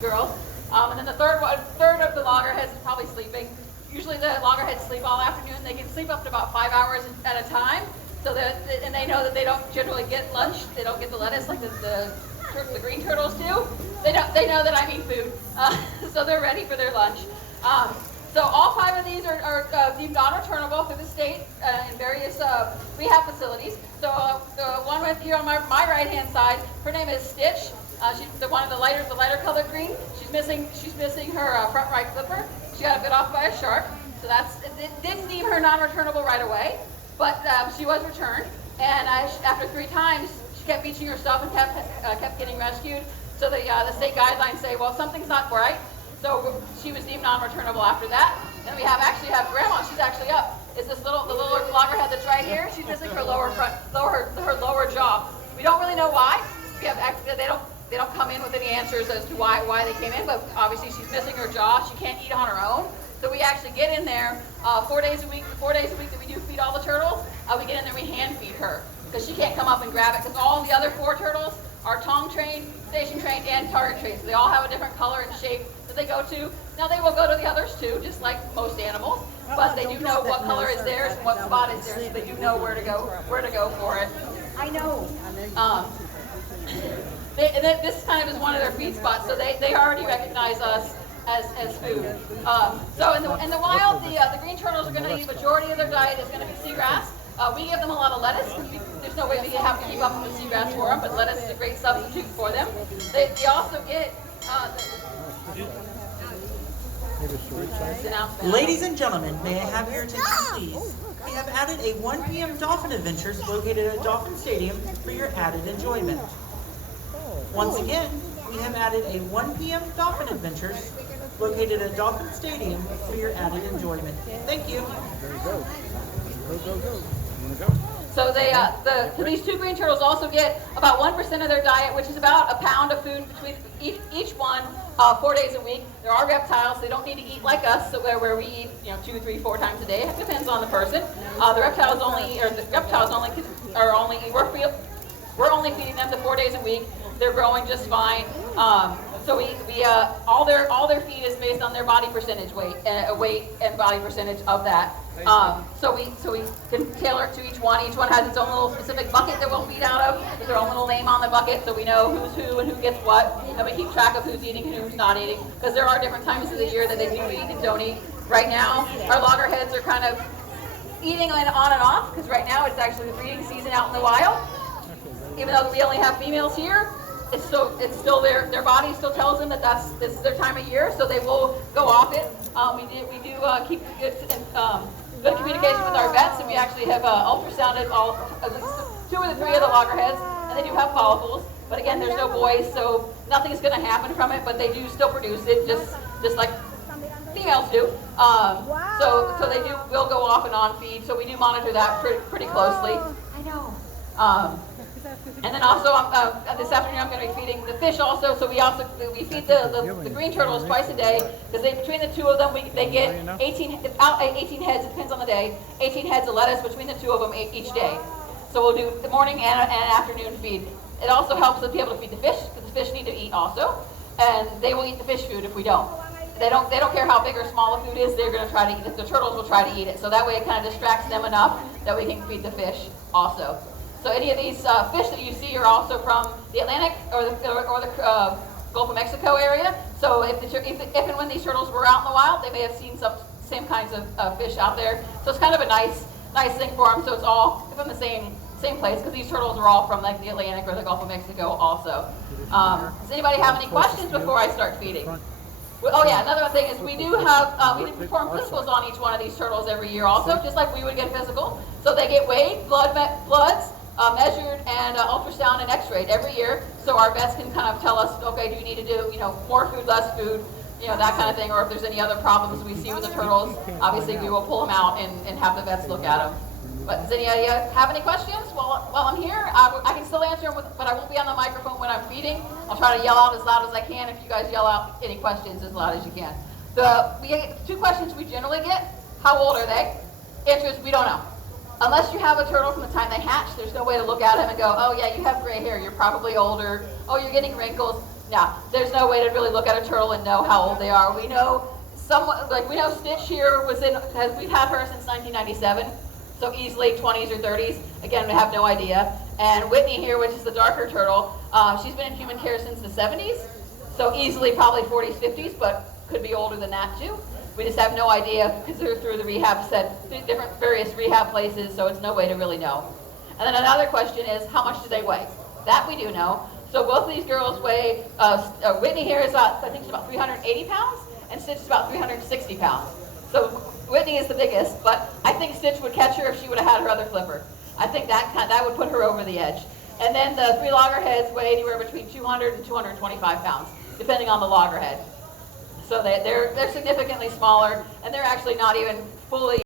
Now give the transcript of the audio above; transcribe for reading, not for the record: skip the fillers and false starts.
girls. And then the third of the loggerheads is probably sleeping. Usually the loggerheads sleep all afternoon. They can sleep up to about 5 hours at a time. So and they know that they don't generally get lunch. They don't get the lettuce like the green turtles do. They know that I eat food, so they're ready for their lunch. So all 5 of these are deemed non-returnable through the state in various rehab facilities. So the one right here on my right-hand side, her name is Stitch. She's the one of the lighter colored green. She's missing her front right flipper. She got bit off by a shark, so it didn't deem her non-returnable right away, but she was returned. And after 3 times, she kept beaching herself and kept getting rescued. So the state guidelines say, well, something's not right. So she was deemed non-returnable after that. And we actually have Grandma. She's actually up. Is the little loggerhead that's right here? She's missing her her lower jaw. We don't really know why. They don't come in with any answers as to why they came in, but obviously she's missing her jaw. She can't eat on her own. So we actually get in there 4 days a week. 4 days a week that we do feed all the turtles. We get in there, we hand feed her because she can't come up and grab it because all the other 4 turtles are tong trained, station trained, and target trained. So they all have a different color and shape that they go to. Now they will go to the others too, just like most animals, but they do know what color is theirs and what spot is theirs, so they do know where to go for it. I know. This kind of is one of their feed spots, so they already recognize us as food. So in the wild, the green turtles are going to eat the majority of their diet is going to be seagrass. We give them a lot of lettuce because there's no way we have to keep up with the seagrass for them, but lettuce is a great substitute for them. They also get Ladies and gentlemen, may I have your attention, please? We have added a 1 p.m. Dolphin Adventures located at Dolphin Stadium for your added enjoyment. Once again, we have added a 1 p.m. Dolphin Adventures located at Dolphin Stadium for your added enjoyment. Thank you. There you go. Go. You want to go? So these 2 green turtles also get about 1% of their diet, which is about a pound of food between each one 4 days a week. There are reptiles; they don't need to eat like us, so where we eat 2, 3, 4 times a day. It depends on the person. The reptiles we're only feeding them the 4 days a week. They're growing just fine. So all their feed is based on their body percentage weight and body percentage of that. So we can tailor it to each one. Each one has its own little specific bucket that we'll feed out of, with their own little name on the bucket, so we know who's who and who gets what, and we keep track of who's eating and who's not eating, because there are different times of the year that they do eat and don't eat. Right now, our loggerheads are kind of eating on and off, because right now it's actually the breeding season out in the wild. Even though we only have females here, it's still their body still tells them that this is their time of year, so they will go off it. We do keep good communication with our vets, and we actually have ultrasounded at least 2 or 3 of the loggerheads, and they do have follicles. But again, there's no boys, so nothing's going to happen from it. But they do still produce it, just like females do. So they will go off and on feed. So we do monitor that pretty closely. I know. And then also this afternoon I'm going to be feeding the fish also. So we feed the green turtles twice a day, because between the 2 of them they get 18 heads. It depends on the day. 18 heads of lettuce between the 2 of them each day. So we'll do the morning and afternoon feed. It also helps us be able to feed the fish, because the fish need to eat also, and they will eat the fish food if we don't. They don't care how big or small the food is. They're going to try to eat it. The turtles will try to eat it. So that way it kind of distracts them enough that we can feed the fish also. So any of these fish that you see are also from the Atlantic or the Gulf of Mexico area. So if and when these turtles were out in the wild, they may have seen some same kinds of fish out there. So it's kind of a nice thing for them. So it's all from the same place, because these turtles are all from like the Atlantic or the Gulf of Mexico also. Does anybody have any questions before I start feeding? Oh yeah, another thing is we do perform physicals on each one of these turtles every year also, just like we would get physical. So they get weighed, bloods, measured, and ultrasound and x-rayed every year, so our vets can kind of tell us, okay, do you need to do more food, less food, that kind of thing, or if there's any other problems we see with the turtles, obviously we will pull them out and have the vets look at them. But does anybody have any questions while I'm here? I can still answer them, but I won't be on the microphone when I'm feeding. I'll try to yell out as loud as I can if you guys yell out any questions as loud as you can. We get 2 questions we generally get. How old are they? Answer is we don't know. Unless you have a turtle from the time they hatch, there's no way to look at him and go, oh yeah, you have gray hair, you're probably older, oh you're getting wrinkles. Yeah, there's no way to really look at a turtle and know how old they are. We know we know Stitch here we've had her since 1997, so easily 20s or 30s. Again, we have no idea. And Whitney here, which is the darker turtle, she's been in human care since the 70s, so easily probably 40s, 50s, but could be older than that too. We just have no idea because they're through the rehab different various rehab places, so it's no way to really know. And then another question is, how much do they weigh? That we do know. So both of these girls weigh, Whitney here is I think she's about 380 pounds, and Stitch is about 360 pounds. So Whitney is the biggest, but I think Stitch would catch her if she would have had her other flipper. I think that would put her over the edge. And then the 3 loggerheads weigh anywhere between 200 and 225 pounds, depending on the loggerhead. So they're significantly smaller, and they're actually not even fully